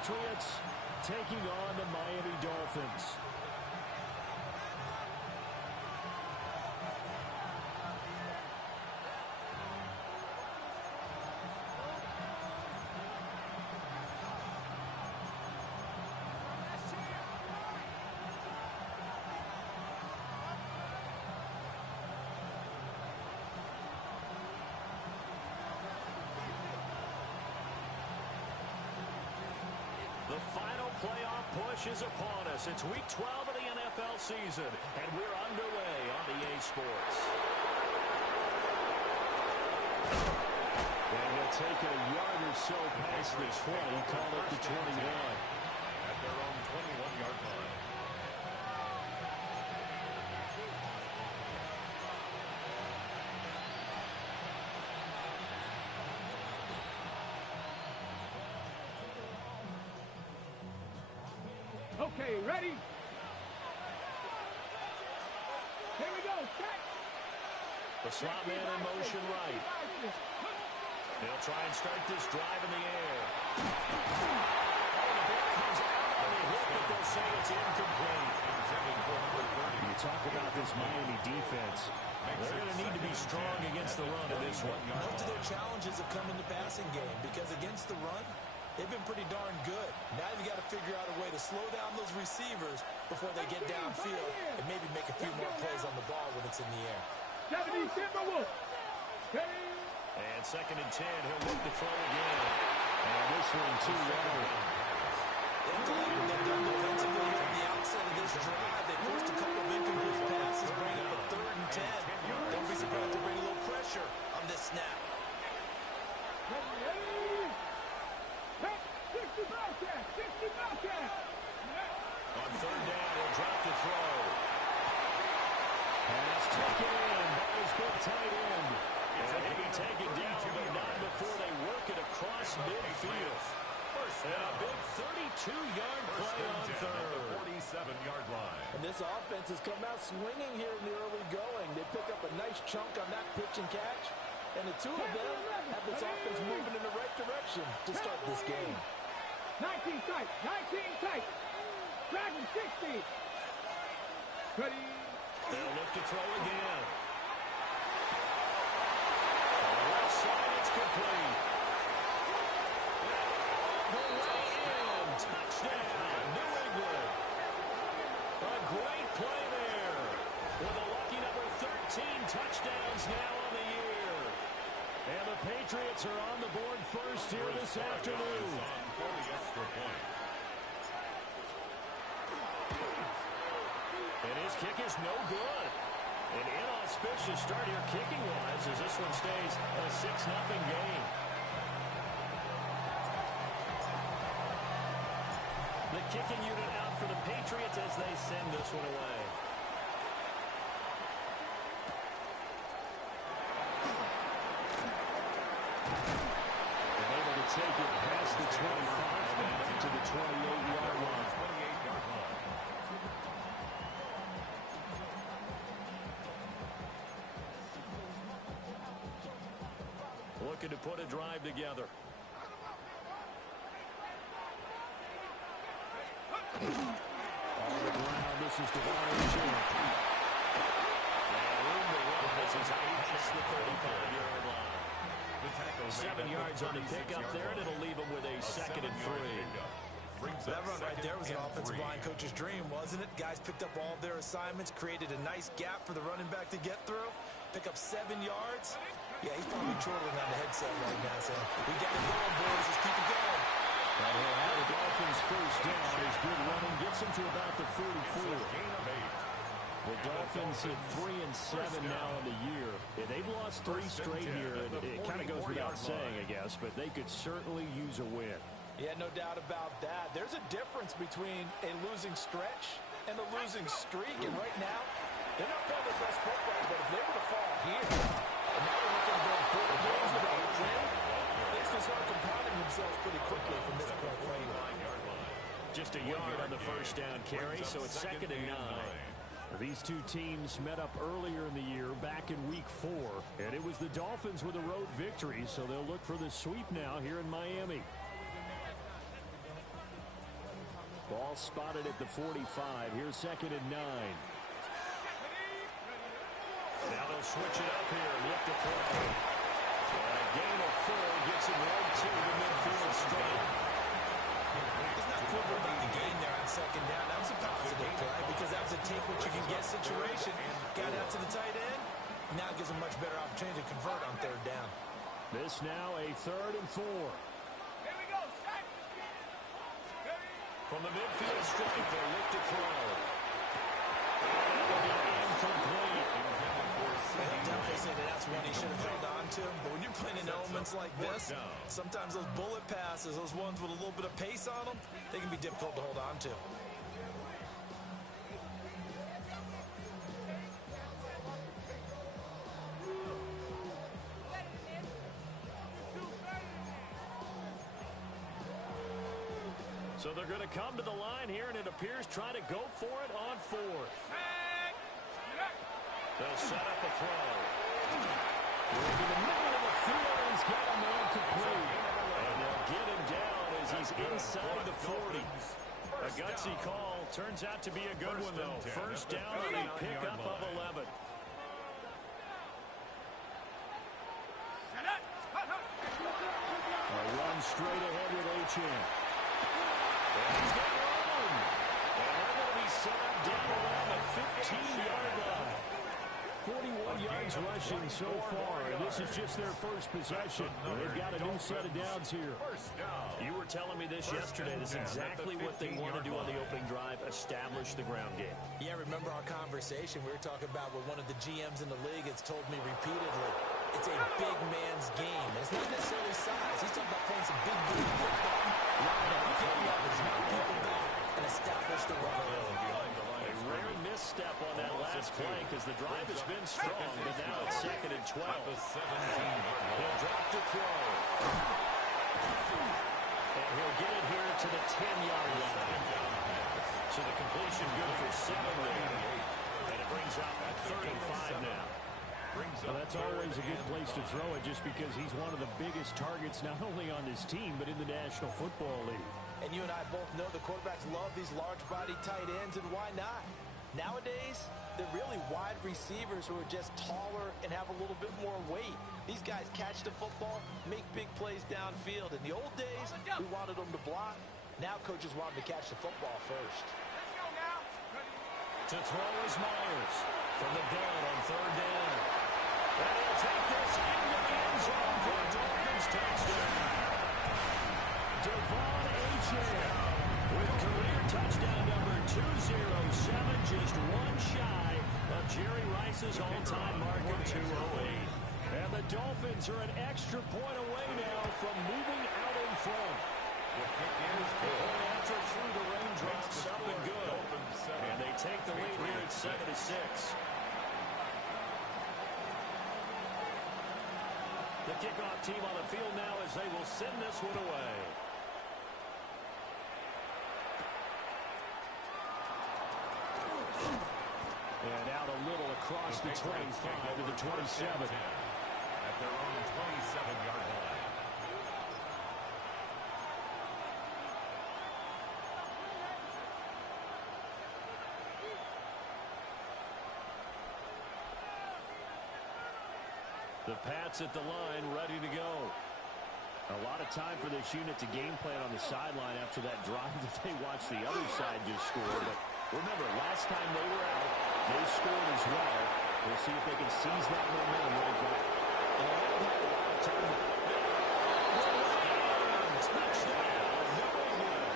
Patriots taking on the Miami Dolphins. The final playoff push is upon us. It's Week 12 of the NFL season, and we're underway on EA Sports. And they'll take it a yard or so past the 20, call it the 21. At their own 21-yard line. Okay, ready? Here we go, set! The slot man in motion right. They'll try and start this drive in the air. Oh, the ball comes out on the hit, but they'll say it's incomplete. You talk about this Miami defense. They're going to need to be strong against the run in this one. Most of their challenges have come in the passing game because against the run, they've been pretty darn good. Now you've got to figure out a way to slow down those receivers before they get downfield and maybe make a few more plays on the ball when it's in the air. 70 Timberwolves. And 2nd and 10, he'll look to throw again. And this one too low. They've done defensively here on the outset of this drive. They forced a couple of incomplete passes, bring up a 3rd and 10. Don't be surprised to bring a little pressure on this snap. On 3rd down, he'll drop the throw. Pass taken in. Ball's been tight end. And he'll be taken down, but not before they work it across midfield. And a big 32-yard play on 3rd. 47-yard line. And this offense has come out swinging here in the early going. They pick up a nice chunk on that pitch and catch. And the two of them have this offense moving in the right direction to start this game. 19 tight, 19 tight. Dragon 60. Ready. They'll look to throw again. On the left side, it's complete. The way in. Touchdown, New England. A great play there. With a lucky number 13 touchdowns now on the year. And the Patriots are on the board first here this afternoon. For the extra point. And his kick is no good. An inauspicious start here kicking-wise as this one stays a 6-0 game. The kicking unit out for the Patriots as they send this one away. And able to take it past the 25 and up to the 28-yard line. 28-yard line. Looking to put a drive together. On the ground, this is Devon Jimmy. And room to run as he's out past the 35-yard line. 7 yards on the pickup there, and it'll leave him with a 2nd and 3. That run right there was an offensive line coach's dream, wasn't it? Guys picked up all of their assignments, created a nice gap for the running back to get through, pick up 7 yards. Yeah, he's probably chortling on the headset right now, saying, we got it going, boys. Let's keep it going. And he'll have the Dolphins first down. His good running gets him to about the 44. The Dolphins at 3-7 now in the year. Yeah, they've lost 3 straight here. It kind of goes without saying, I guess, but they could certainly use a win. Yeah, no doubt about that. There's a difference between a losing stretch and a losing streak. And right now, they're not playing their best football, but if they were to fall here, and now they're looking to go 4 games without a win, things can start compounding themselves pretty quickly from this point forward. Just a yard on the first down carry, so it's 2nd and 9. These two teams met up earlier in the year, back in Week 4, and it was the Dolphins with a road victory, so they'll look for the sweep now here in Miami. ball spotted at the 45. Here's 2nd and 9. Now they'll switch it up here and look to throw. And a gain of 4 gets him right to the midfield straight. He's not quibbling about the gain there on 2nd down. That was a positive play because that was a take-what-you-can-get situation. Got out to the tight end. Now gives him much better opportunity to convert on 3rd down. This now a 3rd and 4. Here we go. Sack. From the midfield strike, they look to throw. And that will be incomplete. They'll definitely say that that's one he should have held on to. But when you're playing in elements like this, sometimes those bullet passes, those ones with a little bit of pace on them, they can be difficult to hold on to. So they're going to come to the line here, and it appears trying to go for it on 4th. They'll set up a throw. Into the middle of the field, he's got a man complete. And they'll get him down as he's inside the 40. A gutsy call. Turns out to be a good one, though. 1st down on a pickup of 11. A run straight ahead with Achane. And he's got room. And they're going to be set up down around the 15-yard line. 41 yards rushing so far, and this is just their first possession. They've got a new set of downs here. You were telling me this yesterday. This is exactly what they want to do on the opening drive, establish the ground game. Yeah, remember our conversation? We were talking about what one of the GMs in the league has told me repeatedly. It's a big man's game. And it's not necessarily size. He's talking about playing some big football. Line up, get yards, knock people back, and establish the run. A rare misstep on that last play because the drive has been strong, but now it's 2nd and 12. He'll drop to throw. And he'll get it here to the 10-yard line. So the completion good for 7 there. And it brings up 35 now. Well, that's always a good place to throw it just because he's one of the biggest targets not only on this team but in the National Football League. And you and I both know the quarterbacks love these large-body tight ends, and why not? Nowadays, they're really wide receivers who are just taller and have a little bit more weight. These guys catch the football, make big plays downfield. In the old days, we wanted them to block. Now coaches want them to catch the football first. Let's go now. To throw is Myers from the gun on 3rd down. And he'll take this into the end zone for a Dolphins touchdown. Devon Achane With career touchdown number 207, just one shy of Jerry Rice's all-time mark of 208. And the Dolphins are an extra point away now from moving out in front. Point after through the raindrops, up and good. And they take the lead here at 7-6. The kickoff team on the field now as they will send this one away. And out a little across the 25 to the 27. At their own 27-yard line. The Pats at the line, ready to go. A lot of time for this unit to game plan on the sideline after that drive that they watched the other side just score. But remember, last time they were out, they scored as well. We'll see if they can seize that momentum right back. Touchdown. Very good.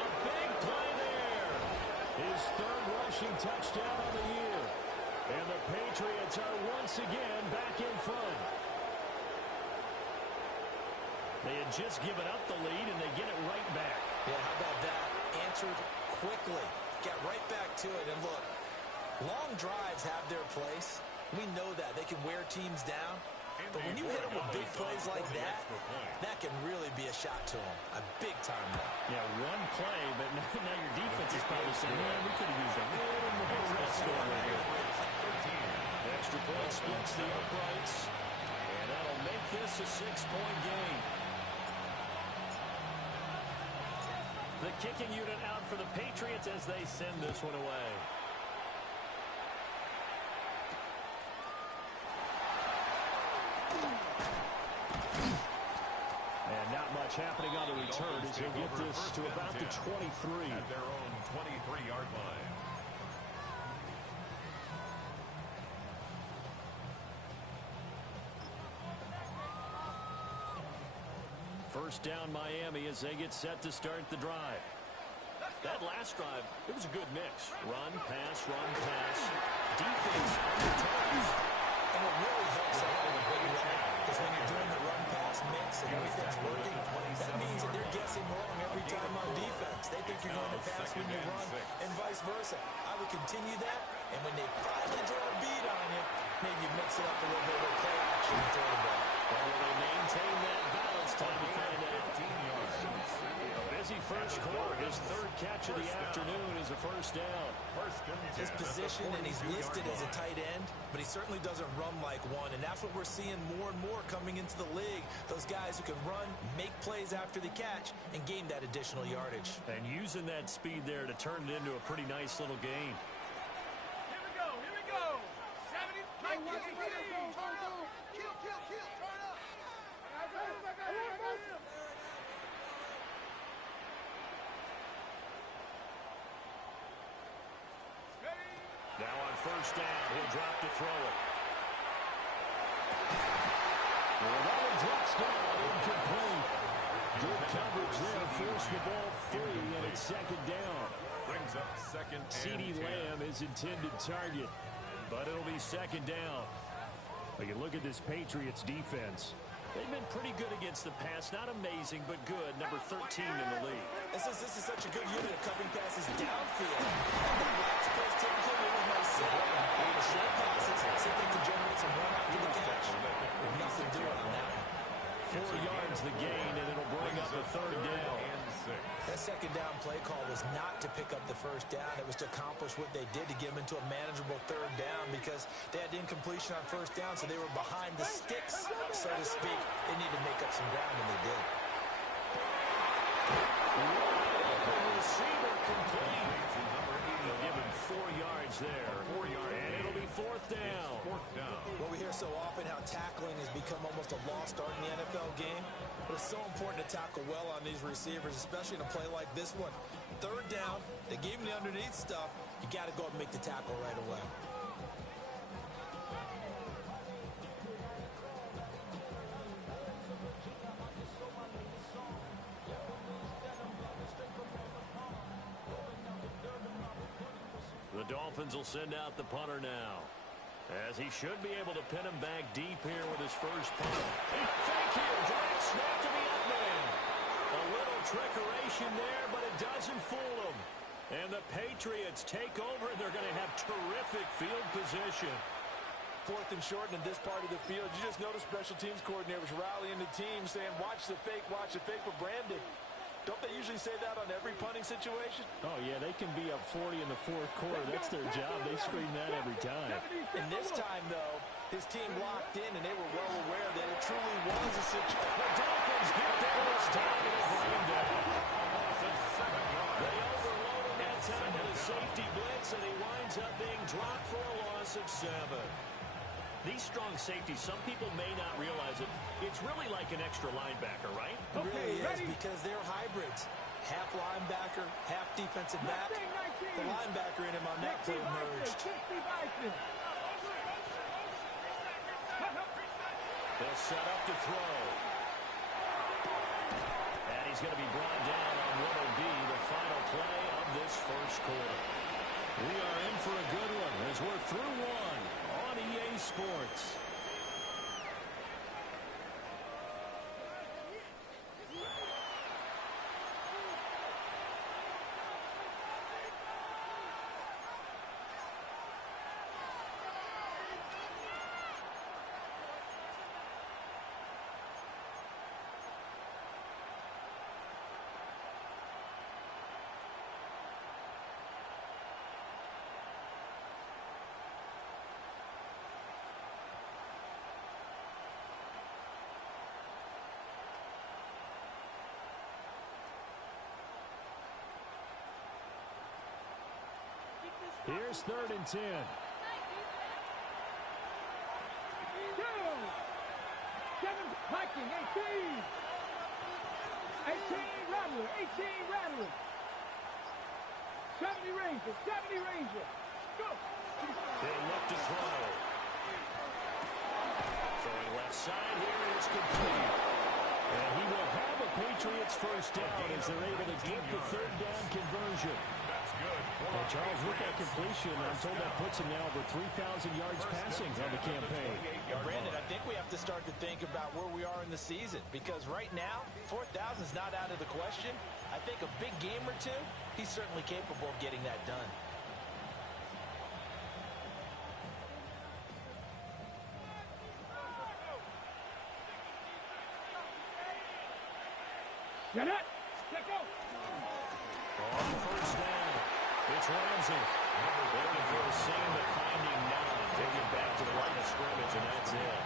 A big play there. His 3rd rushing touchdown of the year. And the Patriots are once again back in front. They had just given up the lead, and they get it right back. Yeah, how about that? Answered quickly. Got right back to it. And look, long drives have their place. We know that. They can wear teams down. But when you hit them with big plays like that, that can really be a shot to them. A big-time one. Yeah, one play, but now your defense is probably saying, man, we could have used a little more rest over here. The extra point splits the uprights, and that'll make this a 6-point game. The the kicking unit out for the Patriots as they send this one away. And not much happening on the return as they get this to about the 23. At their own 23-yard line. First down Miami as they get set to start the drive. That last drive, it was a good mix. Run, pass, defense on the toes. And what really helps out in a big way is when you're doing the run-pass mix and everything's working, that means that they're guessing wrong every time on defense. They think you're going to pass when you run and vice versa. I would continue that, and when they finally draw a beat on you, maybe mix it up a little bit with play action and throw the ball. Well, will they maintain that balance? Time to find out. A busy first quarter. His third catch of the afternoon is a first down. His position, and he's listed as a tight end, but he certainly doesn't run like one, and that's what we're seeing more and more coming into the league. Those guys who can run, make plays after the catch, and gain that additional yardage. And using that speed there to turn it into a pretty nice little game. Here we go, here we go. 70, Mike, turn up. Kill, turn up. I got him. Now on first down, he'll drop to throw it. Well, that one drops down, incomplete. Good coverage there, forced the ball free, and it's second down. Brings up second and CeeDee 10. Lamb is intended target. But it'll be second down. We can look at this Patriots defense. They've been pretty good against the pass. Not amazing, but good. Number 13 in the league. And since this is such a good unit of covering passes downfield, the last place typically always might sit. The short passes, see if they can generate some run after the catch. With nothing doing on that one. 4 yards the gain, and it'll bring up a third down. That second down play call was not to pick up the first down. It was to accomplish what they did to get them into a manageable third down because they had incompletion on first down, so they were behind the sticks, so to speak. They needed to make up some ground, and they did. Receiver complete. They'll give him 4 yards there. 4 yards. And it'll be fourth down. Well, we hear so often how tackling has become almost a lost art in the NFL game. But it's so important to tackle well on these receivers, especially in a play like this one. Third down, they gave him the underneath stuff. You got to go up and make the tackle right away. The Dolphins will send out the punter now, as he should be able to pin him back deep here with his first punt. Thank you. Direct snap to the up man. A little trickeration there, but it doesn't fool him. And the Patriots take over, and they're going to have terrific field position. Fourth and short in this part of the field. You just notice special teams coordinators rallying the team saying, watch the fake for Brandon. Don't they usually say that on every punting situation? Oh, yeah, they can be up 40 in the fourth quarter. That's their job. They scream that every time. And this time, though, his team locked in, and they were well aware that it truly was a situation. The Dolphins get there this time, and it's him down. They overload him that time with a safety blitz, and he winds up being dropped for a loss of 7. These strong safeties, some people may not realize it. It's really like an extra linebacker, right? It really is, because they're hybrids. Half linebacker, half defensive back. The linebacker in him on that play emerged. They'll set up to throw. And he's going to be brought down on what will be the final play of this first quarter. We are in for a good one as we're through one on EA Sports. Here's 3rd and 10. 7, Viking, 18. 18, Rattler, 18, Rattler. 70 Ranger, 70 Ranger. Go. They look to throw. Throwing left side here, it's complete. And he will have a Patriots first down as they're able to get the 3rd down conversion. That's good. Well, Charles, with that completion, I'm told that puts him now over 3,000 yards passing on the campaign. Well, Brandon, I think we have to start to think about where we are in the season, because right now, 4,000 is not out of the question. I think a big game or two, he's certainly capable of getting that done. Get it. Let go. On 1st down, it's Ramsey. Looking for a seam, but finding none. Take it back to the line of scrimmage, and that's it.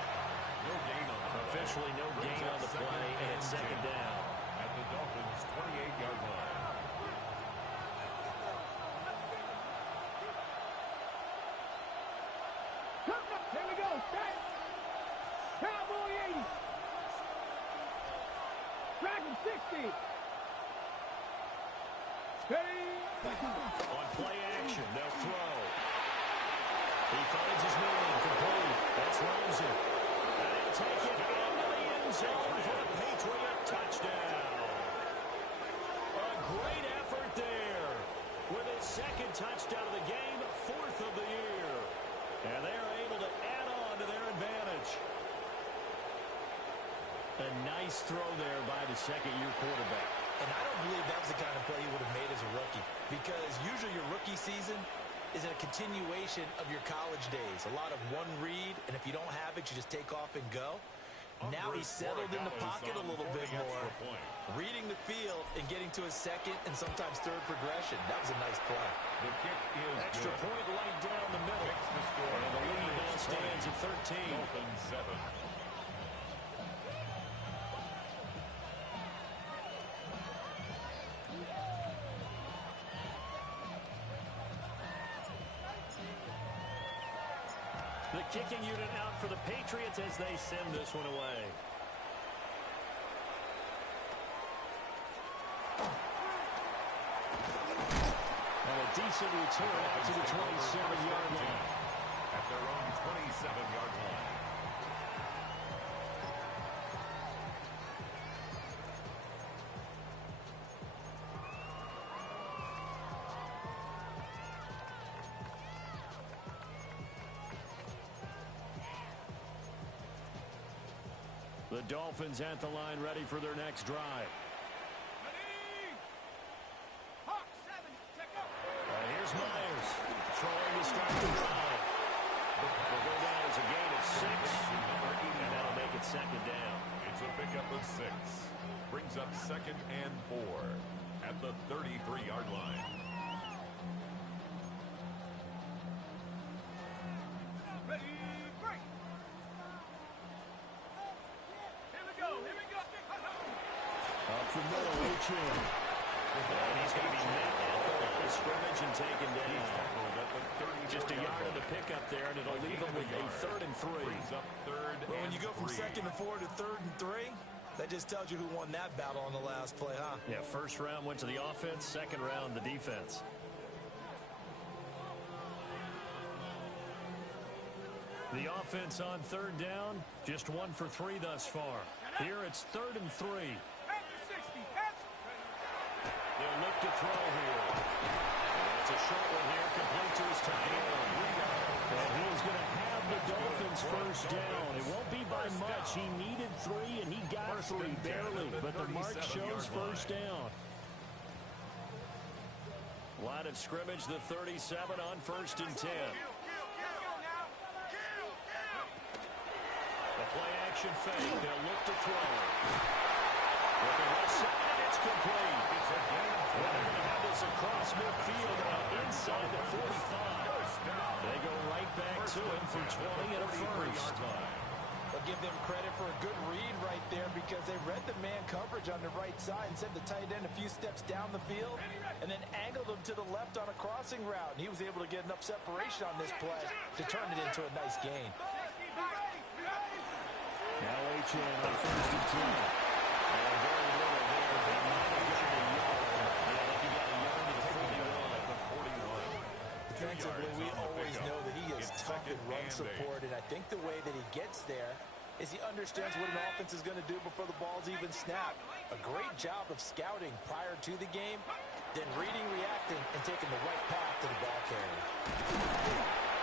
No gain on the play. Officially no gain on the play, and it's 2nd down. At the Dolphins' 28-yard line. Here we go. Set. Cowboy 80. Dragon 60. Steady. On play action, they'll throw. He finds his man, complete. That's Ramsey. And he'll take it into the end zone for a Patriot touchdown. A great effort there. With his 2nd touchdown of the game, 4th of the year. And they are able to add on to their advantage. A nice throw there by the 2nd-year quarterback. And I don't believe that was the kind of play he would have made as a rookie, because usually your rookie season is a continuation of your college days. A lot of one read, and if you don't have it, you just take off and go. Now he's settled in the pocket a little bit more, reading the field and getting to his 2nd and sometimes 3rd progression. That was a nice play. The kick is Extra good. point right down the middle. And the lead now stands at 13. Dolphins 7. The kicking unit out for the Patriots as they send this one away. And a decent return out to the 27-yard line. At their own 27-yard line. The Dolphins at the line, ready for their next drive. Ready. Hawk 7. Check up. Here's Myers throwing to start the drive. They'll go down as a gain of 6, and that'll make it 2nd down. It's a pickup of 6. Brings up 2nd and 4 at the 33-yard line. Ready. Break. Here we go. Here we go. Up the middle, H.M. And he's going to be met at the line of scrimmage and taken down. Just a yard of the pickup there, and it'll leave him with a 3rd and 3. Brings up 3rd But when and you go from 3. 2nd and 4 to 3rd and 3, that just tells you who won that battle on the last play, huh? Yeah, 1st round went to the offense, 2nd round the defense. The offense on 3rd down, just 1 for 3 thus far. Here it's 3rd and 3. After 60. Heads. They'll look to throw here. And it's a short one here, complete to his tight end. And he's going to have the Dolphins first down. It won't be by much. He needed 3, and he got 3 barely. But the mark shows first down. Line of scrimmage, the 37 on 1st and 10. The play action fake. They'll look to throw. With the left side, it's complete. Well, they're going to have this across midfield and inside the 45. They go right back to him for 20 and a first. But give them credit for a good read right there because they read the man coverage on the right side and sent the tight end a few steps down the field and then angled him to the left on a crossing route. And he was able to get enough separation on this play to turn it into a nice gain. Now H.N. on 1st and 10. And very little there. They might have gotten a yard. Yeah, I think he got a yard to the 41. Defensively, we always know that he is tough in run support, and I think the way that he gets there is he understands what an offense is going to do before the ball's even snapped. A great job of scouting prior to the game, then reading, reacting, and taking the right path to the ball carrier.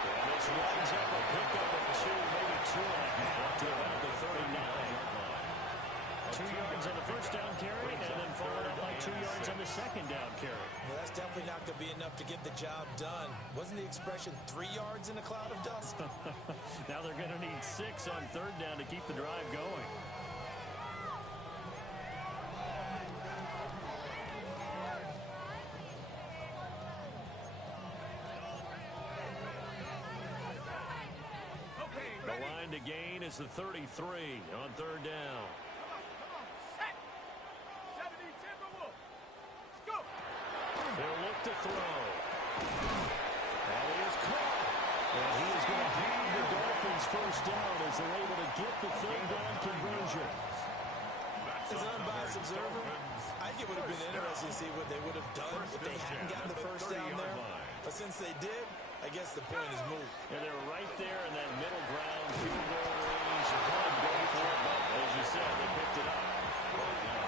And this runs up a pickup of 2, maybe 2.5 to about the 39. 2 yards on the first down carry, and then followed up by 2 yards on the second down carry. Well, that's definitely not going to be enough to get the job done. Wasn't the expression 3 yards in a cloud of dust? Now they're going to need 6 on 3rd down to keep the drive going. The line to gain is the 33 on 3rd down. They'll look to throw. And he is caught. And he is going to hand the Dolphins first down as they're able to get the 3rd down conversion. As an unbiased observer, I think it would have been interesting to see what they would have done if they hadn't gotten the first down there. But since they did, I guess the point is moot. And they were right there in that middle ground, field goal range. You couldn't go for it, but as you said, they picked it up.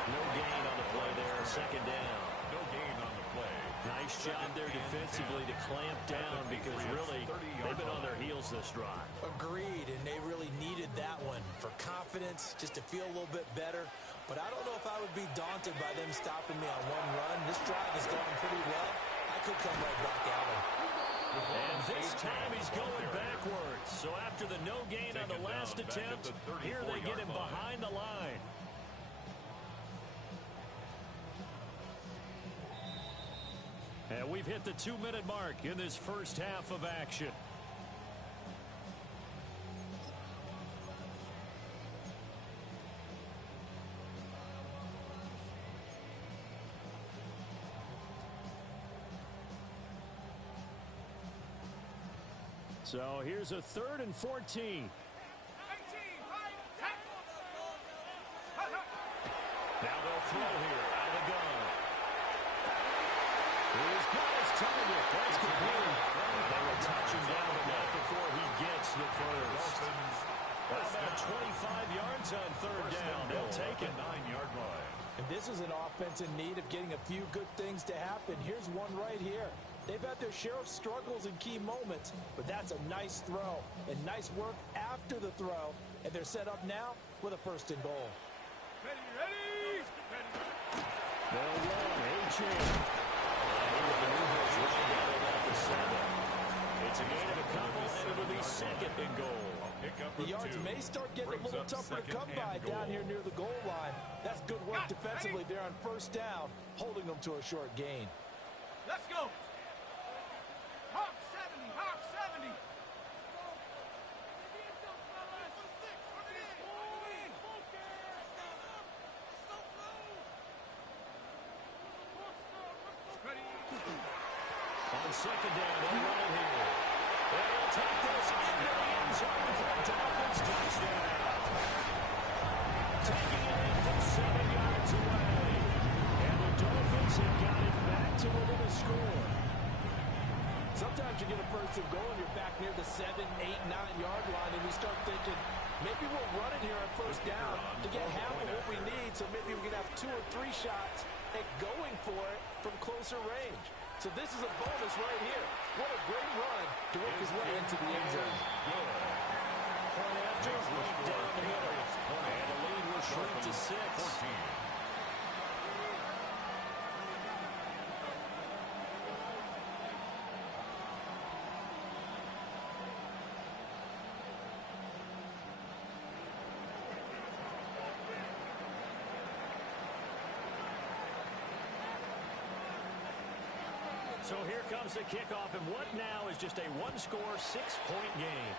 No gain on the play there, 2nd down. No gain on the play. Nice job there defensively to clamp down because really they've been on their heels this drive. Agreed, and they really needed that one for confidence, just to feel a little bit better. But I don't know if I would be daunted by them stopping me on one run. This drive has gone pretty well. I could come right back at him. And this time he's going backwards. So after the no gain on the last attempt, here they get him behind the line. And we've hit the 2-minute mark in this first half of action. So here's a 3rd and 14. Now they'll throw here out of the gun. He's got his target. That's complete. They will touch him down the net before he gets the first. Well, about 25 yards on 3rd down. They'll take it. 9-yard line. And this is an offense in need of getting a few good things to happen. Here's one right here. They've had their share of struggles in key moments, but that's a nice throw and nice work after the throw. And they're set up now with a 1st and goal. Ready! They'll run. H.N. It's a gain of a couple, and it'll be 2nd and goal. The yards may start getting a little tougher to come by down here near the goal line. That's good work defensively there on 1st down, holding them to a short gain. Let's go! Hawk 70! Hawk 70! On 2nd down, they'll run it here. And he'll take this into the end zone for a Dolphins touchdown. Taking it in from 7 yards away. And the Dolphins have got it back to within a score. Sometimes you get a 1st and goal and you're back near the 7, 8, 9-yard line, and you start thinking, maybe we'll run it here on 1st down to get half of what we need, so maybe we can have 2 or 3 shots at going for it from closer range. So this is a bonus right here. What a great run to work his way into the end zone. Point after, right down the middle. And the lead will shrink to 6. 14. So here comes the kickoff, and what now is just a 1-score, 6-point game.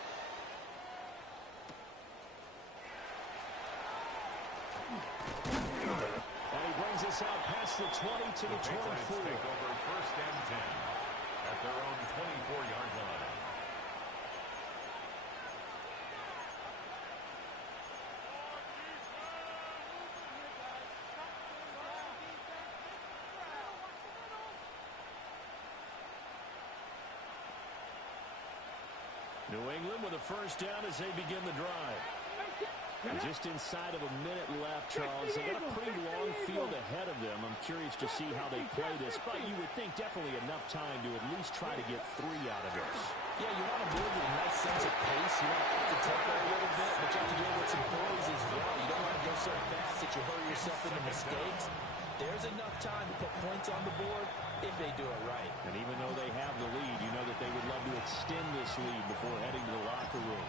20 to the 24. Take over first and 10 at their own 24-yard line. New England with a first down as they begin the drive. And just inside of a minute left, Charles. They got a pretty long field ahead of them. I'm curious to see how they play this, but you would think definitely enough time to at least try to get 3 out of this. Yeah, you want to build a nice sense of pace. You want to up the tempo a little bit, but you have to do it with some poise as well. You don't want to go so fast that you hurry yourself into mistakes. There's enough time to put points on the board if they do it right. And even though they have the lead, you know that they would love to extend this lead before heading to the locker room.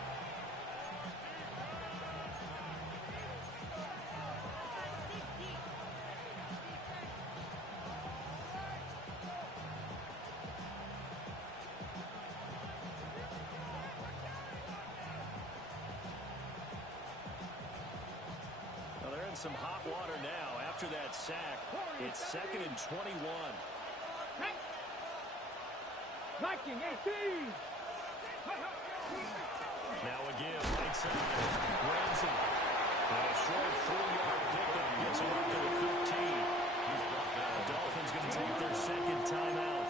Some hot water now after that sack. It's 2nd and 21. Viking 18. Now again, right side. Ramsey. And a short 4-yard pickup gets him up to the 15. The Dolphins going to take their second timeout.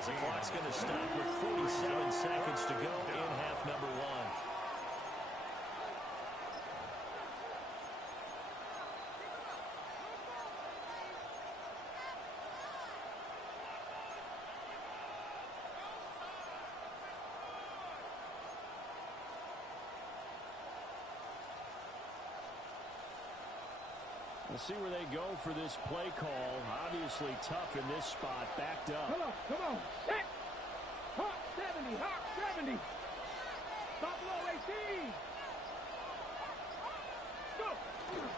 As the clock's going to stop with 47 seconds to go in half number 1. We'll see where they go for this play call. Obviously tough in this spot. Backed up. Come on. Set. Hawk 70. Hawk 70. Buffalo 18. Go.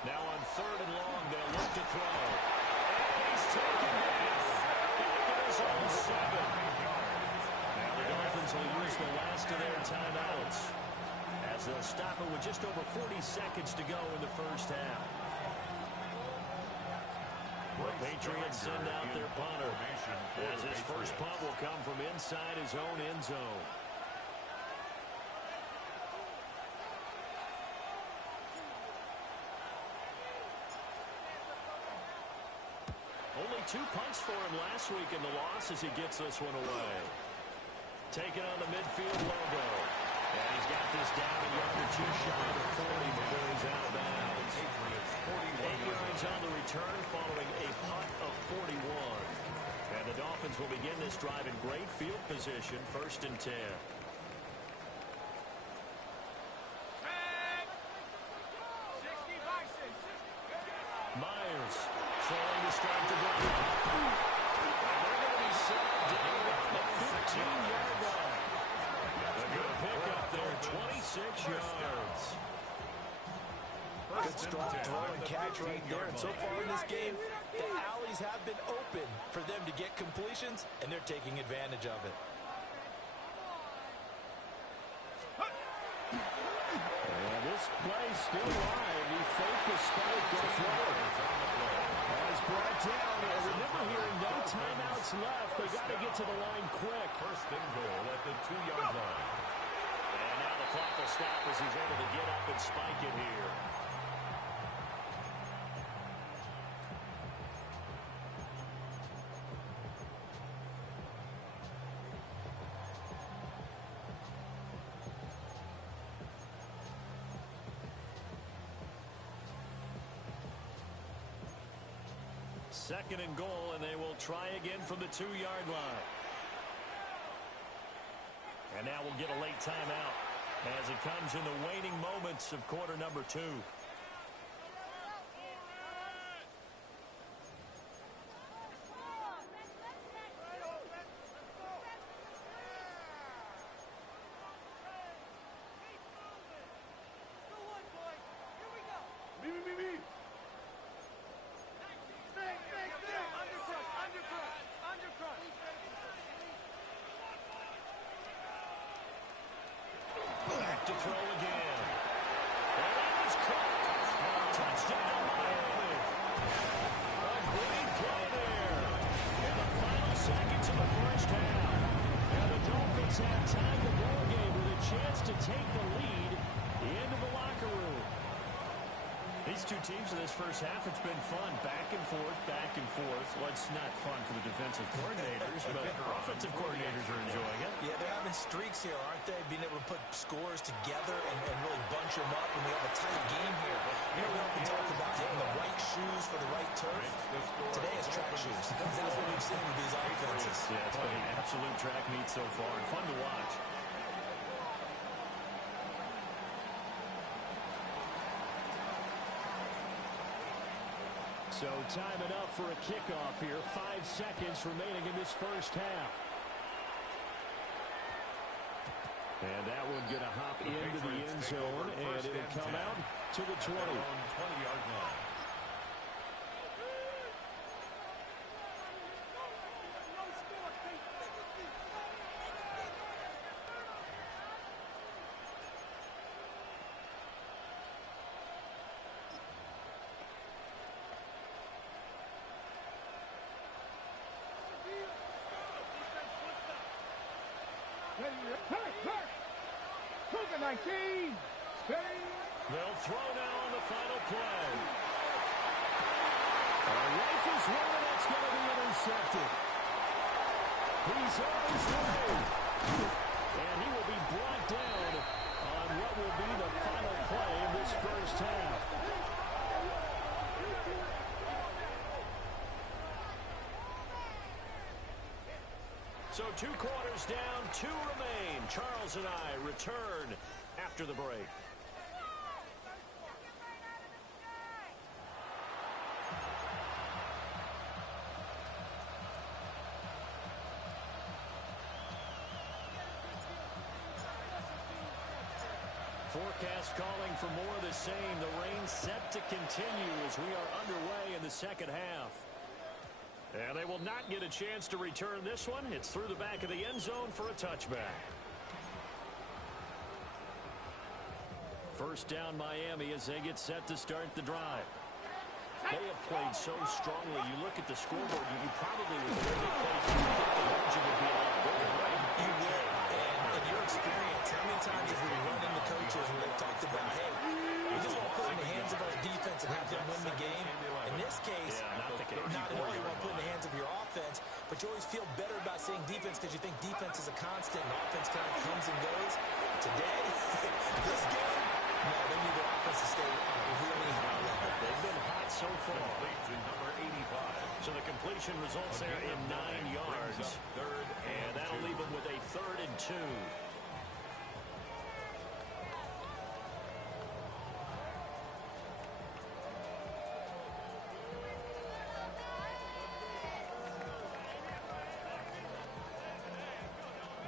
Now on 3rd and long, they'll look to throw. And he's taken down. Back at his own 7. Now the Dolphins will use the last of their timeouts as they'll stop it with just over 40 seconds to go in the first half. The Patriots send out their punter as his first punt will come from inside his own end zone. Only 2 punts for him last week in the loss as he gets this one away. Taking on the midfield logo. And he's got this down a yard or 2 shy of 40 before he's out of bounds. 8 yards on the return following a punt of 41. And the Dolphins will begin this drive in great field position, 1st and 10. Myers throwing to start the drive. And they're going to be set down around the 15-yard line. A good pickup there, 26 yards. Good strong throw and catch right there. And so far in this game, the alleys have been open for them to get completions, and they're taking advantage of it. And this play's still live. He faked the spike to throw it. He's brought down. And remember here, no timeouts left. They got to get to the line quick. 1st and goal at the 2-yard line. And now the clock will stop as he's able to get up and spike it here. Second and goal, and they will try again from the 2-yard line. And now we'll get a late timeout as it comes in the waning moments of quarter number 2. To throw again. And that is caught. Touchdown, Miami. A great play two teams in this first half, it's been fun. Back and forth, back and forth. Well, it's not fun for the defensive coordinators, but offensive coordinators are enjoying it. Yeah, they're having streaks here, aren't they? Being able to put scores together and really bunch them up, and we have a tight game here. You know, we often talk about getting the right shoes for the right turf. Today is track shoes. That's what we've seen with these offenses. Yeah, it's been an absolute track meet so far, and fun to watch. So time it up for a kickoff here. 5 seconds remaining in this first half. And that one going to hop into the end zone, and it'll come out to the 20. 20-yard line. They'll throw now on the final play. Rifles one, that's going to be intercepted. He's on his way. And he will be brought down on what will be the final play of this first half. So 2 quarters down, 2 remain. Charles and I return after the break. Forecast calling for more of the same. The rain set to continue as we are underway in the second half. And they will not get a chance to return this one. It's through the back of the end zone for a touchback. First down Miami as they get set to start the drive. They have played so strongly. You look at the scoreboard, you probably would say they played too good. The margin would be a lot bigger, right? You will. And in your experience, how many times have we run into coaches where they've talked about, hey, we just want to put it in the hands of our defense and have them win the game? In this case, not at all. You want to put it in the hands of your offense, but you always feel better about saying defense because you think defense is a constant and offense kind of comes and goes. Today, this game, no, they need their offense to stay on a really high level. They've been hot so far. Number 85. So the completion results there in 9 yards. And that'll leave them with a 3rd and 2.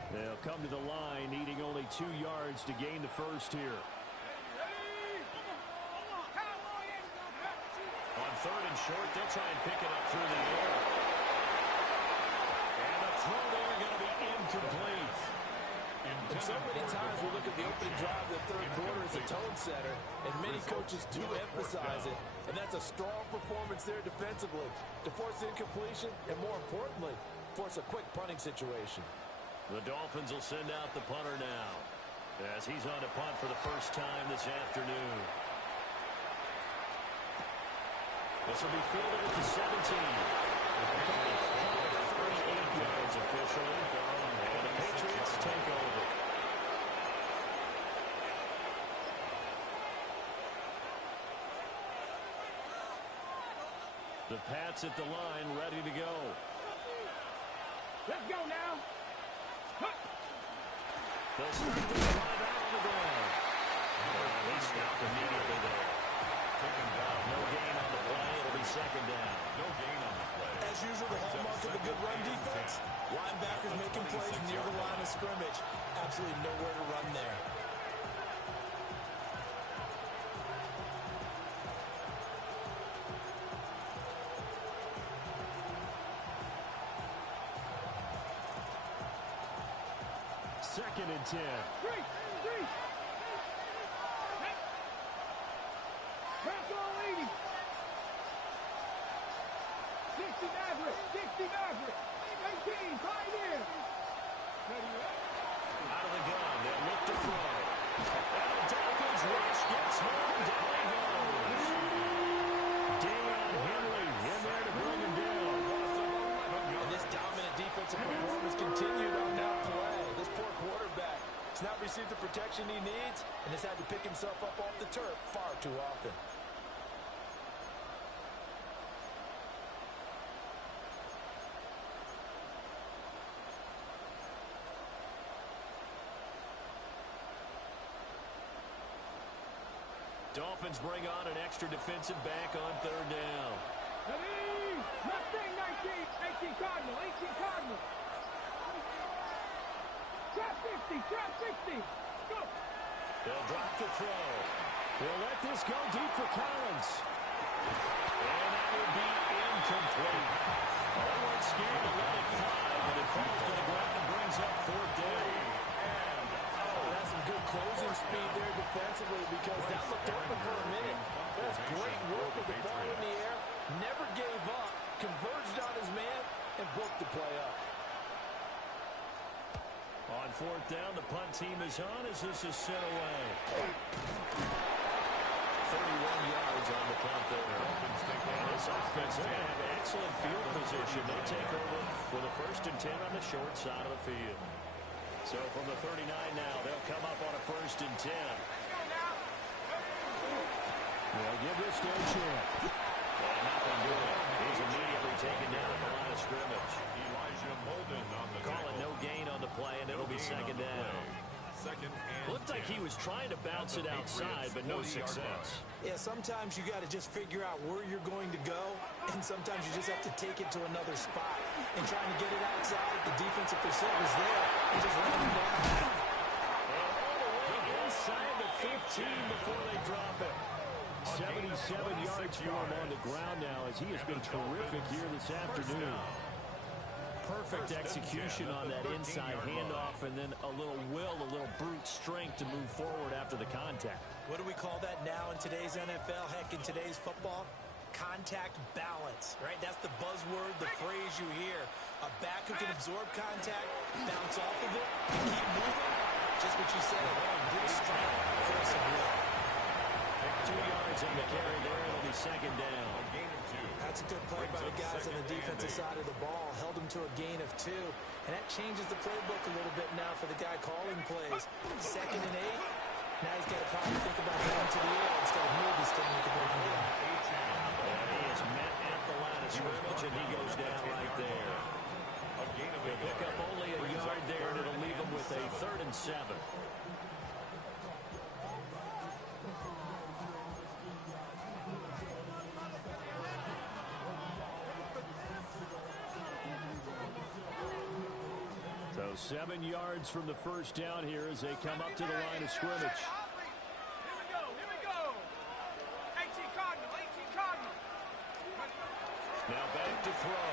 They'll come to the line, needing only 2 yards to gain the first here. On 3rd and short, they'll try and pick it up through the air. And the throw there going to be incomplete. And so many times we look at the opening drive of the third quarter as a tone setter, and many coaches do emphasize it, and that's a strong performance there defensively to force incompletion and, more importantly, force a quick punting situation. The Dolphins will send out the punter now as he's on to punt for the first time this afternoon. This will be fielded at the 17. 38 yards officially, and the Patriots take over. The Pats at the line, ready to go. Let's go now. They'll start the drive out on the ground. He stopped immediately there. No gain on the play. It'll be 2nd down. No gain on the play. As usual, the hallmark of a good run defense, linebackers making plays near the line of scrimmage. Absolutely nowhere to run there. Second and 10. Three. Press on leading. 60 Maverick. 18, tight end. Out of the gun. They'll look to throw. And the Dolphins rush gets home. Down he goes. He's not received the protection he needs and has had to pick himself up off the turf far too often. Dolphins bring on an extra defensive back on third down. Ready? Left thing, 19. 18 Cardinal. 18 Cardinal. Trap 50. Trap 60. Go. They'll drop the throw. They'll let this go deep for Collins. And that will be incomplete. They weren't scared to let it fly, but it falls to the ground and brings up fourth down. That's some good closing speed there defensively because that looked open for a minute. That's great work with the ball in the air. Never gave up, converged on his man, and broke the play up. On fourth down, the punt team is on as this is sent away. 31 yards on the punt there. And this offense, they're going to have excellent field position. They take over with a 1st and 10 on the short side of the field. So from the 39 now, they'll come up on a 1st and 10. They'll give this to a champ. And nothing doing. He's immediately taken down at the line of scrimmage. Call it no gain on the play, and it'll be second down. Looked like he was trying to bounce it outside, but no success. Yeah, sometimes you got to just figure out where you're going to go, and sometimes you just have to take it to another spot. And trying to get it outside, the defensive pursuit was there, and just ran him down. And all the way inside the 15 before they drop it. 77 yards for him on the ground now as he has been terrific here this afternoon. Perfect execution on that inside handoff, and then a little will, a little brute strength to move forward after the contact. What do we call that now in today's NFL? Heck, in today's football? Contact balance, right? That's the buzzword, the phrase you hear. A back who can absorb contact, bounce off of it, and keep moving. Just what you said, brute strength, force of will. 2 yards on the carry there. It'll be second down. That's a good play by the guys on the defensive side of the ball. Held him to a gain of 2. And that changes the playbook a little bit now for the guy calling plays. 2nd and 8. Now he's got to probably think about going to the air instead of maybe staying with the broken game. He is met at the line of scrimmage, and he goes down right there. He'll pick up only a yard there, and it'll leave him with a 3rd and 7. So 7 yards from the first down here as they come up to the line of scrimmage. Here we go. 18 Cardinal. 18 Cardinal. Now back to throw.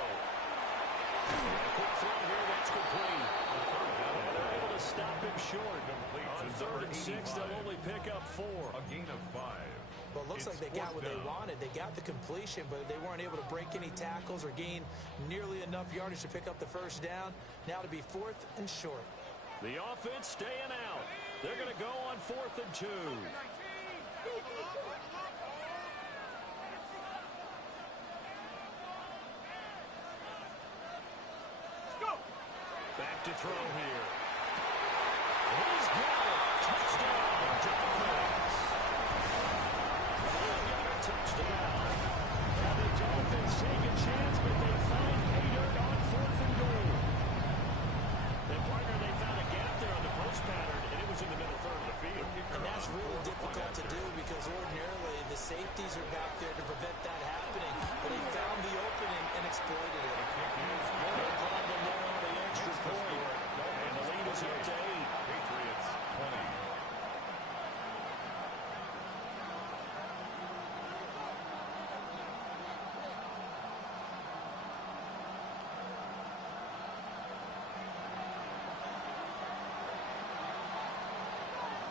And a quick throw here, that's complete. And they're able to stop him short. On 3rd and 6, they'll only pick up 4. A gain of 5. Well, it looks like they got what they wanted. They got the completion, but they weren't able to break any tackles or gain nearly enough yardage to pick up the first down. Now to be 4th and short. The offense staying out. They're going to go on 4th and 2. Back to throw here. He's got it. Touchdown, Dolphins. 4-yard touchdown. And the Dolphins take a chance, but they find pay dirt on 4th and goal. Then, partner, they found a gap there on the post pattern, and it was in the middle third of the field. And that's really difficult to do because ordinarily the safeties are back there to prevent that happening. But they found the opening and exploited it. No problem there on the extra point. And the lead is up to 8. Patriots 20.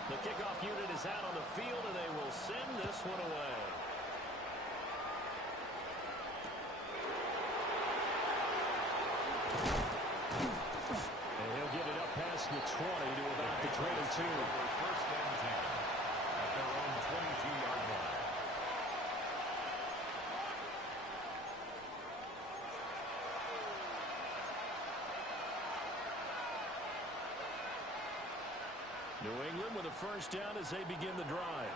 The kickoff unit is out on the field, and they will send this one away. And he'll get it up past the 20 to about the 22. First and 10 at their own 22-yard line. New England with a first down as they begin the drive.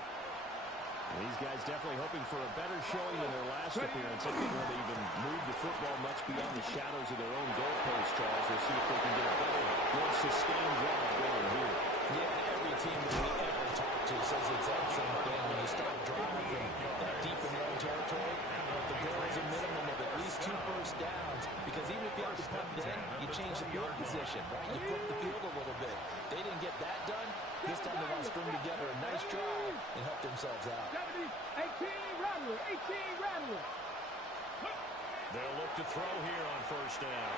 And these guys definitely hoping for a better showing than their last appearance. I think when they even move the football much beyond the shadows of their own goalpost, Charles. We'll see if they can get a better, more sustained drive going here. Yeah, every team that we ever talk to says the exact same thing. When you start a drive from that deep in your own territory, the goal is a minimum of at least 2 first downs. Because even if you have to punt then, you change the field position, right? You flip the field a little bit. They didn't get that done. This time they want to string together a nice drive and help themselves out. 18, Rattler, 18, Rattler. They'll look to throw here on first down.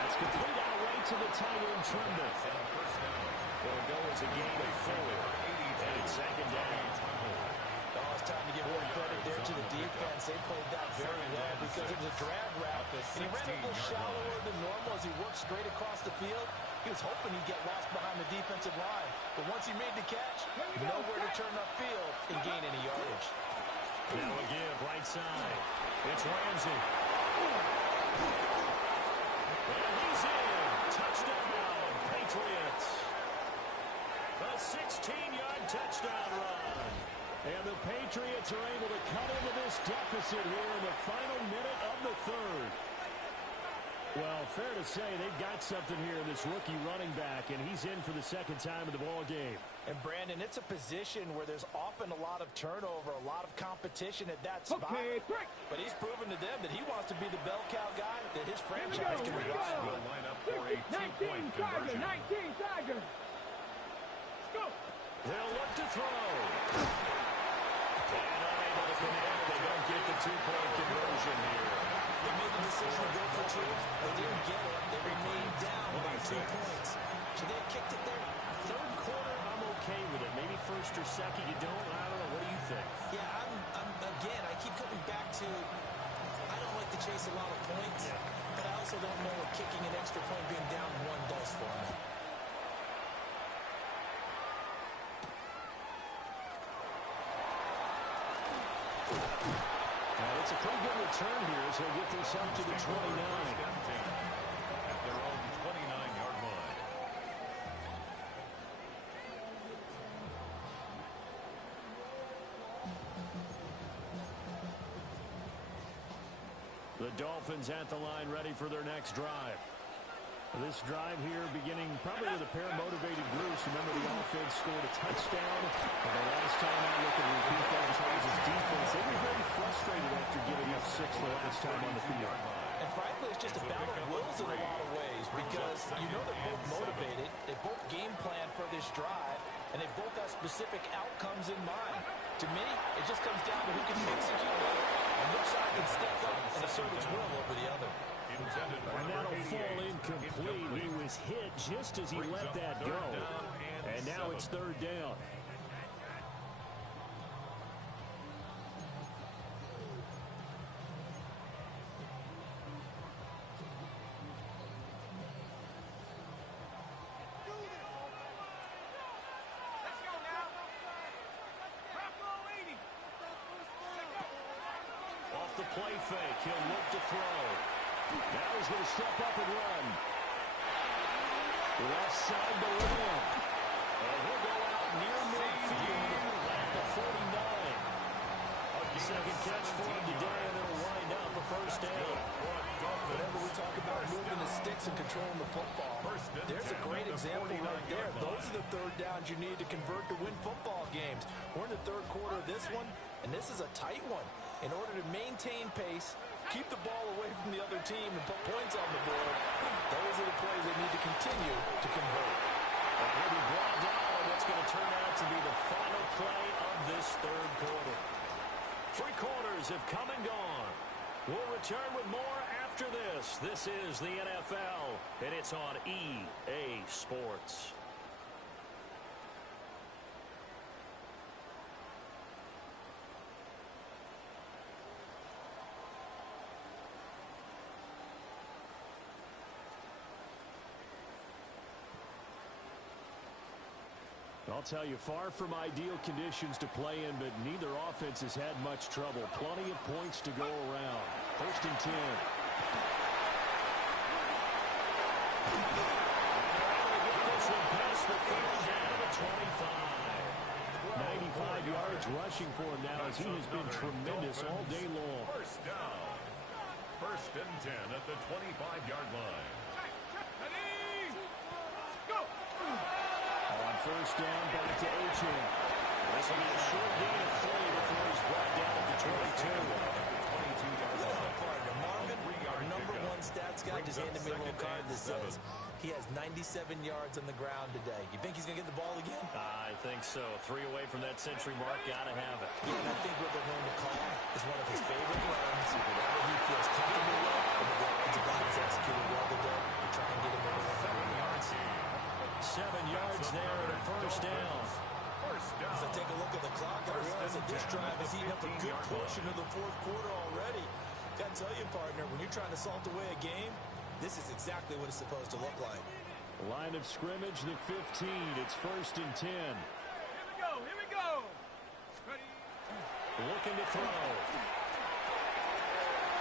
That's complete out right to the tight end, Trimble. It'll go as a gain of 4. And second down. Oh, it's time to give more credit there to the defense. They played that very well because it was a drag route. And he ran a little shallower than normal as he worked straight across the field. He was hoping he'd get lost behind the defensive line. But once he made the catch, nowhere to turn upfield and gain any yardage. Now a give right side. It's Ramsey. And he's in. Touchdown, Patriots. A 16-yard touchdown run. And the Patriots are able to cut into this deficit here in the final minute of the third. Well, fair to say they've got something here in this rookie running back, and he's in for the second time in the ball game. And, Brandon, it's a position where there's often a lot of turnover, a lot of competition at that spot. Okay, but he's proven to them that he wants to be the bell cow guy that his franchise can rely on. Line up for a 2-point 19 conversion. Tiger. Let's go. They'll look to throw. And unable to connect. They don't get the 2-point conversion here. They made the decision to go for 2. They didn't get it. They remained down by 2 points. Should they have kicked it there? Third quarter, I'm okay with it. Maybe first or second, you don't. I don't know. What do you think? Yeah, again, I keep coming back to I don't like to chase a lot of points, but I also don't know what kicking an extra point being down 1 does for me. It's a pretty good return here as he'll get this up to the 29. At their own 29-yard line. The Dolphins at the line ready for their next drive. This drive here beginning probably with a pair of motivated groups. Remember, the offense scored a touchdown. And the last time I look at repeat that Charles' defense, they were very frustrated after giving up 6 the last time on the field. And frankly, it's just a battle of wills in a lot of ways because you know they're both motivated. They both game plan for this drive, and they both have specific outcomes in mind. To me, it just comes down to who can execute better and which side can step up and assert its will over the other. And that'll fall incomplete. He was hit just as he let that go. And now it's third down. Let's go now. Bravo 80. Off the play fake, he'll look to throw. Now he's going to step up and run. Left side to Lamb. And he'll go out near midfield at the 49. Second catch for him today, and it'll wind up a first down. Whenever we talk about moving the sticks and controlling the football, there's a great example right there. Those are the third downs you need to convert to win football games. We're in the third quarter of this one, and this is a tight one. In order to maintain pace, keep the ball away from the other team, and put points on the board, those are the plays they need to continue to convert. And he'll be brought down on what's going to turn out to be the final play of this third quarter. 3 quarters have come and gone. We'll return with more after this. This is the NFL, and it's on EA Sports. I'll tell you, far from ideal conditions to play in, but neither offense has had much trouble. Plenty of points to go around. First and 10. team has been tremendous all day long. First down. 1st and 10 at the 25-yard line. Ready? Go! On first down, back to Achan. This will be a short gain of 3 before he's brought down at the 22. Marvin, our #1 stats guy, just handed me a little card that says he has 97 yards on the ground today. You think he's going to get the ball again? I think so. 3 away from that century mark. Got to have it. Yeah, and I think what they're going to call is one of his favorite runs, whatever he feels comfortable with, and the offensive line has executed well today to try and get him over 100 yards. 7 yards there and a first down. As I take a look at the clock, I realize that this drive has eaten up a good portion of the 4th quarter already. Got to tell you, partner, when you're trying to salt away a game, this is exactly what it's supposed to look like. Line of scrimmage, the 15. It's 1st and 10. Here we go, here we go! Ready? Looking to throw.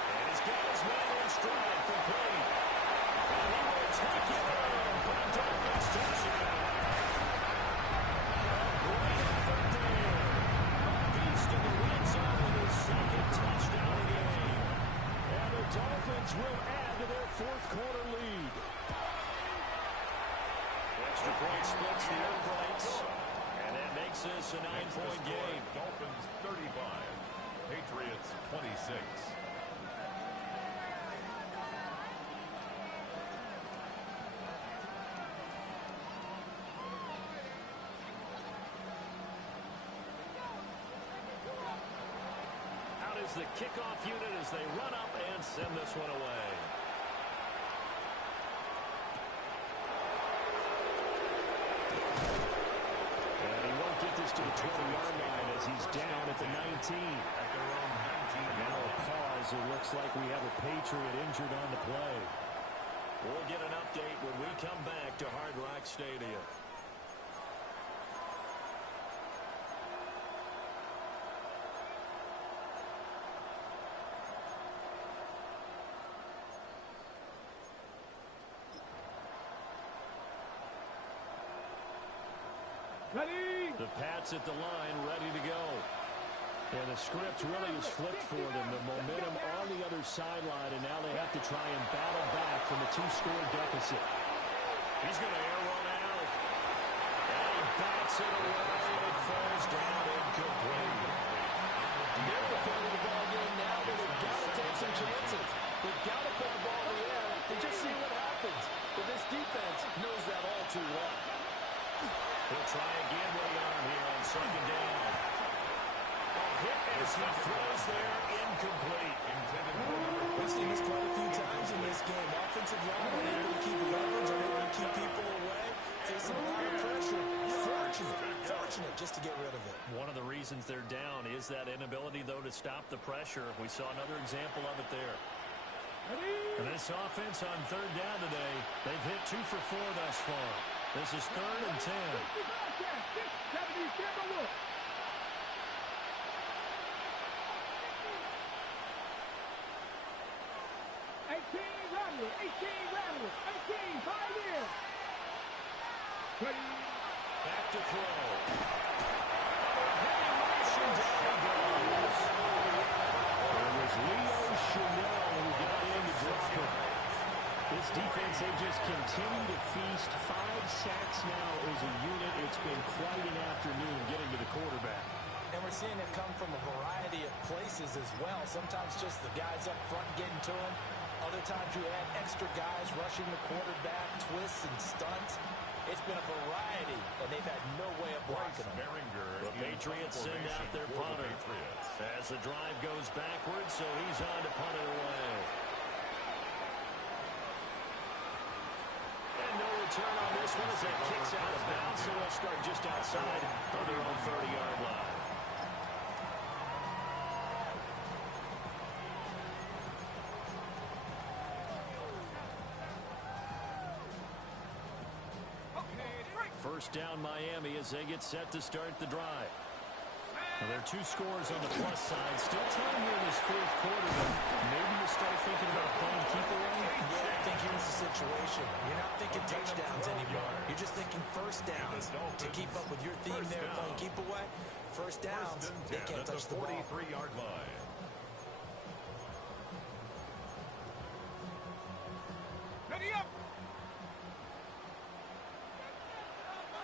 And he's got his man in stride, complete. And he will take it home for a Dolphins touchdown. A great effort there. A beast in the red zone with his 2nd touchdown of the game. And the Dolphins will add to their 4th quarter lead. Extra point splits the uprights. And that makes this a 9-point game. Dolphins 35. Patriots 26. Out is the kickoff unit as they run up and send this one away. And he won't get this to the 20-yard line as he's down at the 19. At their own 19. Now a pause. It looks like we have a Patriot injured on the play. We'll get an update when we come back to Hard Rock Stadium. Ready? The Pats at the line, ready to go. And the script really is flipped for them. The momentum on the other sideline, and now they have to try and battle back from a 2-score deficit. He's going to air one out. And he bats it away. It falls down incomplete. They're preparing the ball game now, but they've got to take some chances. They've got to put the ball in the air and just see what happens. But this defense knows that all too well. He'll try again with the arm here on 2nd down. A hit as he throws there, incomplete. We've seen this quite a few times in this game. Offensive line unable to keep leverage, unable to keep people away, facing a lot of pressure. Fortunate just to get rid of it. One of the reasons they're down is that inability, though, to stop the pressure. We saw another example of it there. And this offense on 3rd down today, they've hit 2 for 4 thus far. This is 3rd and 10. 18, 5 here. Ready? Back to throw. Heavy motion down he goes. It was Leo Chanel who got in to drop it. This defense, they just continue to feast. 5 sacks now as a unit. It's been quite an afternoon getting to the quarterback. And we're seeing it come from a variety of places as well. Sometimes just the guys up front getting to him. Other times you add extra guys rushing the quarterback, twists and stunts. It's been a variety, and they've had no way of blocking them. The Patriots send out their punter as the drive goes backwards, so he's on to punt it away. And no return on this one as it kicks out of bounds, so they'll start just outside on their own 30-yard line. First down Miami as they get set to start the drive. Now, there are 2 scores on the plus side. Still time here in this 4th quarter, but maybe you start thinking about playing keep away. Yeah, I think here's the situation. possession. You're not thinking touchdowns anymore. You're just thinking first downs. To keep up with your theme there, playing keep away, first downs, they can't touch the ball. 43-yard line. Ready up.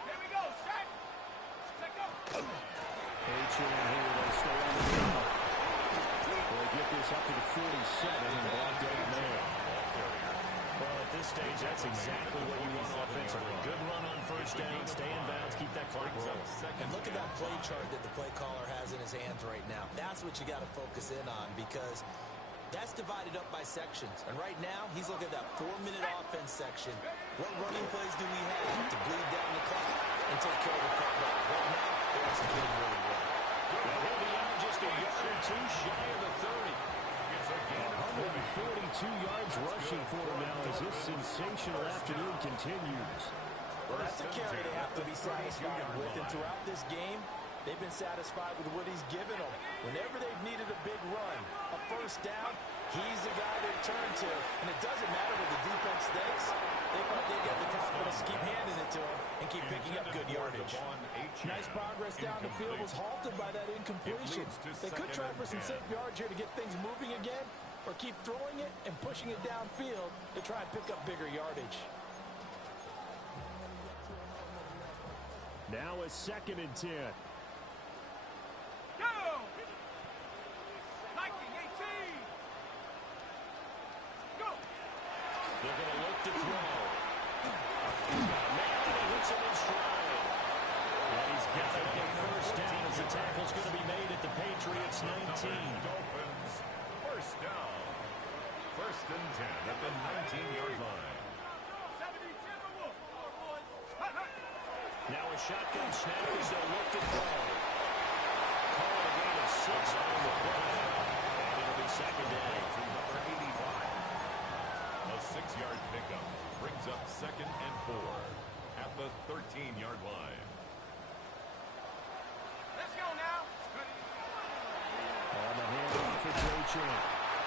Here we go, set. Set go. H.A. here, they stay on the field. They get this up to the 47 and block down there. Well, at this stage, that's exactly what you want offensively. Good run on first down, stay in bounds, keep that clock rolling. And look at that play chart that the play caller has in his hands right now. That's what you got to focus in on, because that's divided up by sections. And right now, he's looking at that 4-minute offense section. What running plays do we have to bleed down the clock and take care of the cutback? Right now, they're executing really well. Well, he'll be out just a yard or two shy of the 30. 142 yards rushing for him now as this sensational afternoon continues. Well, that's a carry they have to be satisfied with. And throughout this game, they've been satisfied with what he's given them. Whenever they've needed a big run, a first down, he's the guy they turn to. And it doesn't matter what the defense thinks. They get the confidence to keep handing it to him and keep picking up good yardage. Nice progress down the field was halted by that incompletion. They could try for some safe yards here to get things moving again, or keep throwing it and pushing it downfield to try and pick up bigger yardage. Now a 2nd and 10. Go. Lightning 18. Go. They're going to look to throw. Man, he hits him in stride. And he's got another first down as the tackle's going to be made at the Patriots 19. Dolphins, first down. First and 10 at the 19-yard line. 70-10 Wolf. Now a shotgun snap as they'll look to throw. Call it a gain of 6 on the play. And it'll be second down. To number 85. A 6-yard pickup brings up 2nd and 4 at the 13-yard line. Let's go now. On the handoff for J-Chan.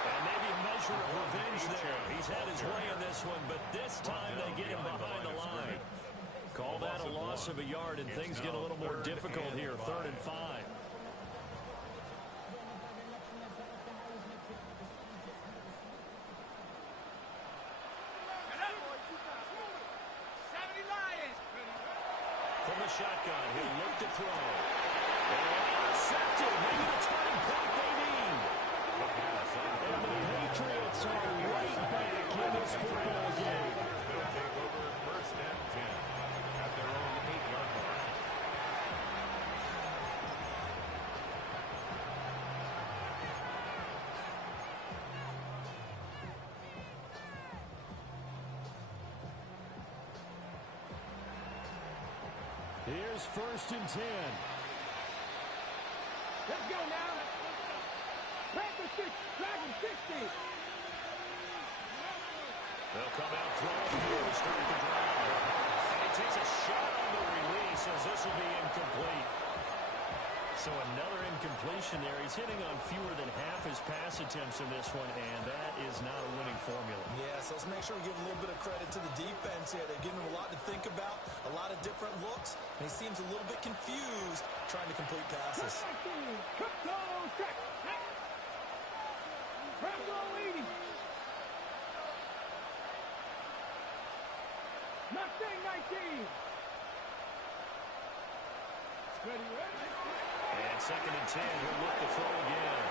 And maybe a measure of revenge there. He's had his way in this one, but this time they get him behind the line. Call that a loss of a yard, and things get a little more difficult here. 3rd and 5. 70 Lions. From the shotgun, he'll look to throw. And intercepted. Maybe the turning point they need. And the Patriots are right back in this football game. They'll take over 1st and 10 at their own 8-yard line. Here's 1st and 10. Let's go now. Panther 6, Dragon 60. They'll come out throwing here to start the drive. And he takes a shot on the release as this will be incomplete. So another incompletion there. He's hitting on fewer than half his pass attempts in this one, and that is not a winning formula. Yes, let's make sure we give a little bit of credit to the defense here. They're giving him a lot to think about, a lot of different looks, and he seems a little bit confused trying to complete passes. Mustang 19. Ready, ready. And 2nd and 10, he'll look to throw again.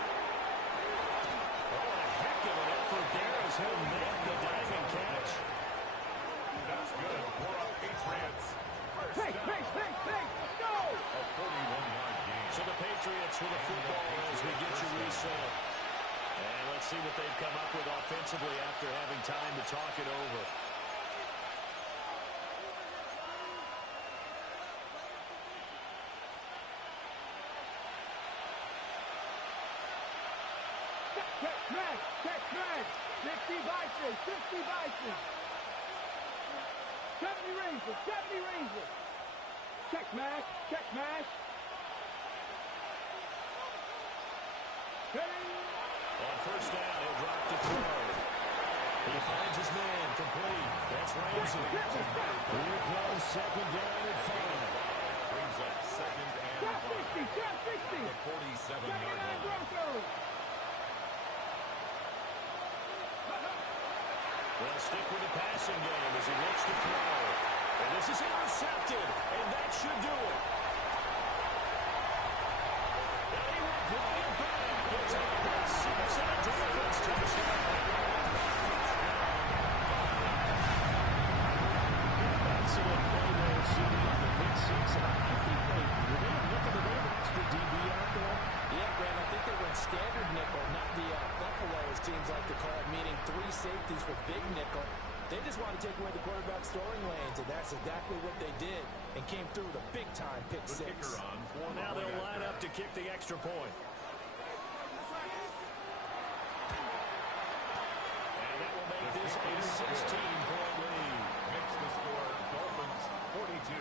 Oh, a heck of an effort there as he'll make the diving catch. That's good for a Patriots. First Hey, down. hey, hey, hey, go! A 41-yard gain. So the Patriots with a football as we get you reset. And let's see what they've come up with offensively after having time to talk it over. Check, 50 Bison, 50 Bison. 70 Rangers, 70 Rangers. Check smash. On first down, he'll drop to throw. He finds his man, complete. That's Ramsey. Here comes second down and 5. Brings up second and 5. At the 47-yard line. They'll stick with the passing game as he looks to throw. And this is intercepted, and that should do it. And he will bring it back. It's a quick 6 and a Dolphins touchdown. Excellent play there, City, on the pick 6. And I think were they looking at an extra DB out there? Yeah, Brand, I think they went standard nickel, not the buffalo, as teams like to call it, meaning 3 safeties for big nickel. They just want to take away the quarterback's throwing lanes, and that's exactly what they did and came through with a big-time pick 6. Now they'll line up to kick the extra point. And that will make this a 16-point lead. Makes the score Dolphins 42,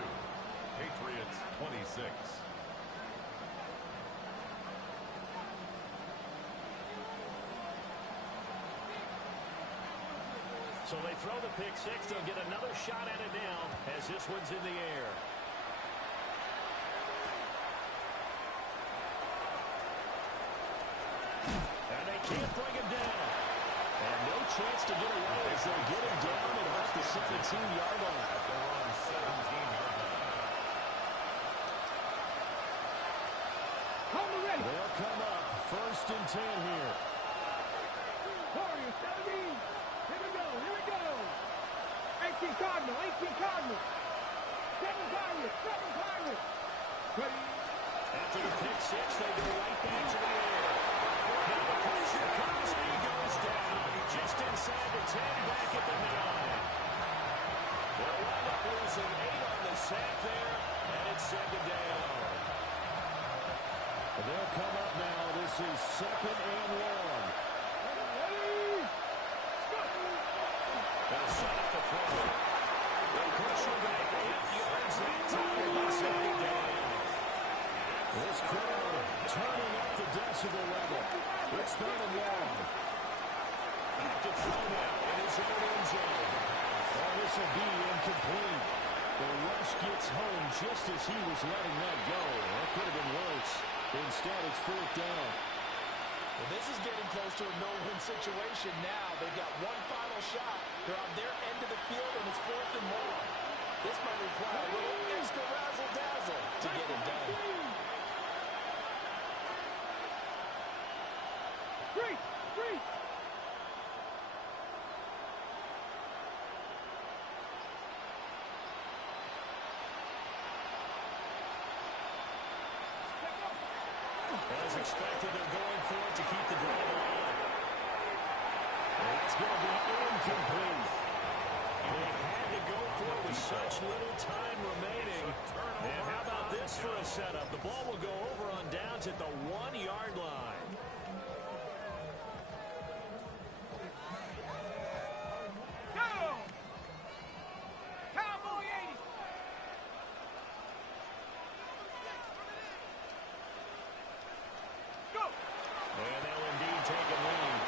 Patriots 26. So they throw the pick 6. They'll get another shot at it now as this one's in the air. And they can't bring him down. And no chance to get away as they get him down at about the 17-yard line. They're on 17-yard line. They'll come up first and 10 here. Warriors, 17. Here we go. 18 Cardinal. 7 Pirates. Ready. After the pick 6, they go right back to the air. Now the pressure comes and he goes down. Just inside the 10, back at the 9. They'll wind up losing 8 on the sack there, and it's second down. They'll come up now. This is second and 1. They'll set up the throw. They push him back 8 yards that time on second down. This crowd turning up the decibel level. It's third and long. Back to throw now in his own end zone. Oh, this will be incomplete. The rush gets home just as he was letting that go. That could have been worse. Instead, it's fourth down. Well, this is getting close to a no-win situation now. They've got one final shot. They're on their end of the field, and it's 4th and long. This might require a little extra razzle-dazzle to get it done. Free. As expected, they're going for it to keep the drive alive. And it's going to be incomplete. They had to go for it with such little time remaining. And how about this for a setup? The ball will go over on downs at the 1-yard line. Go! Cowboy 80. Go! And they'll indeed take a lead.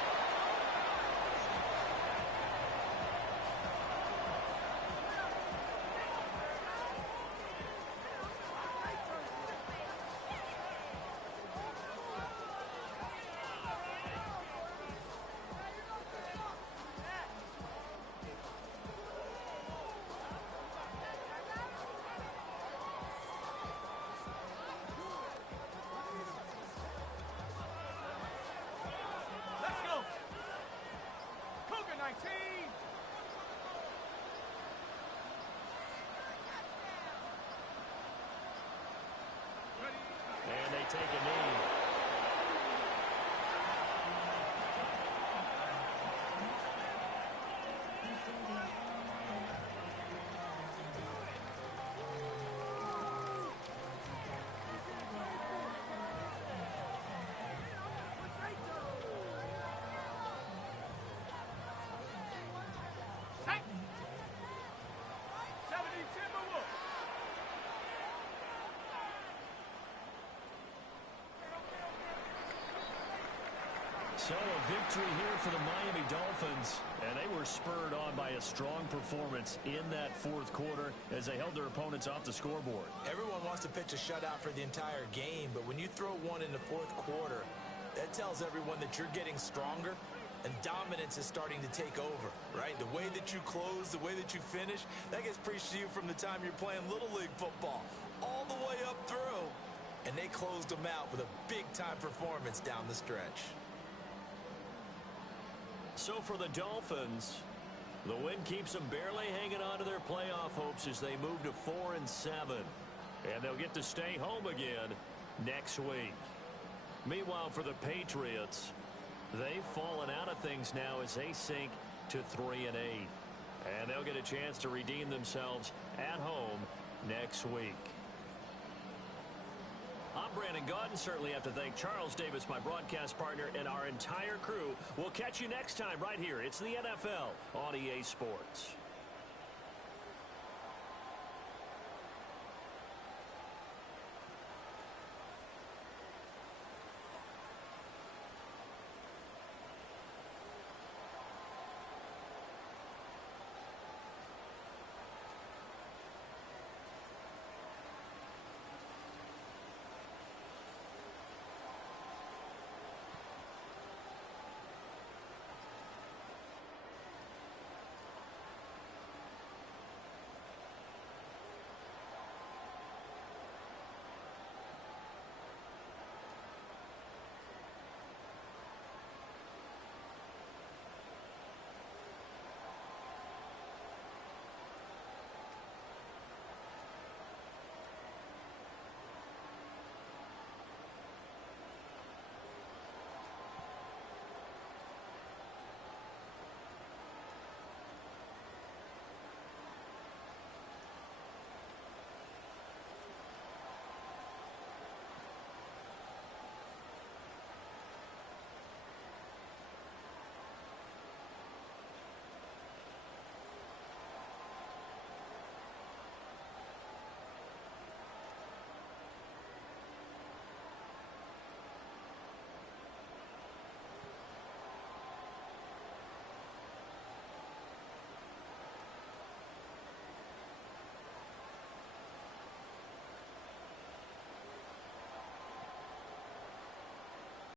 Let's go! Cougar 19. Ready. And they take a knee. Set. 70 Timberwolves. So a victory here for the Miami Dolphins, and they were spurred on by a strong performance in that fourth quarter as they held their opponents off the scoreboard. Everyone wants to pitch a shutout for the entire game, but when you throw one in the fourth quarter, that tells everyone that you're getting stronger and dominance is starting to take over, right? The way that you close, the way that you finish, that gets preached to you from the time you're playing Little League football all the way up through. And they closed them out with a big-time performance down the stretch. So for the Dolphins, the win keeps them barely hanging on to their playoff hopes as they move to 4-7. And they'll get to stay home again next week. Meanwhile, for the Patriots, they've fallen out of things now as they sink to 3-8. And they'll get a chance to redeem themselves at home next week. I'm Brandon Gaudin. Certainly have to thank Charles Davis, my broadcast partner, and our entire crew. We'll catch you next time right here. It's the NFL on EA Sports.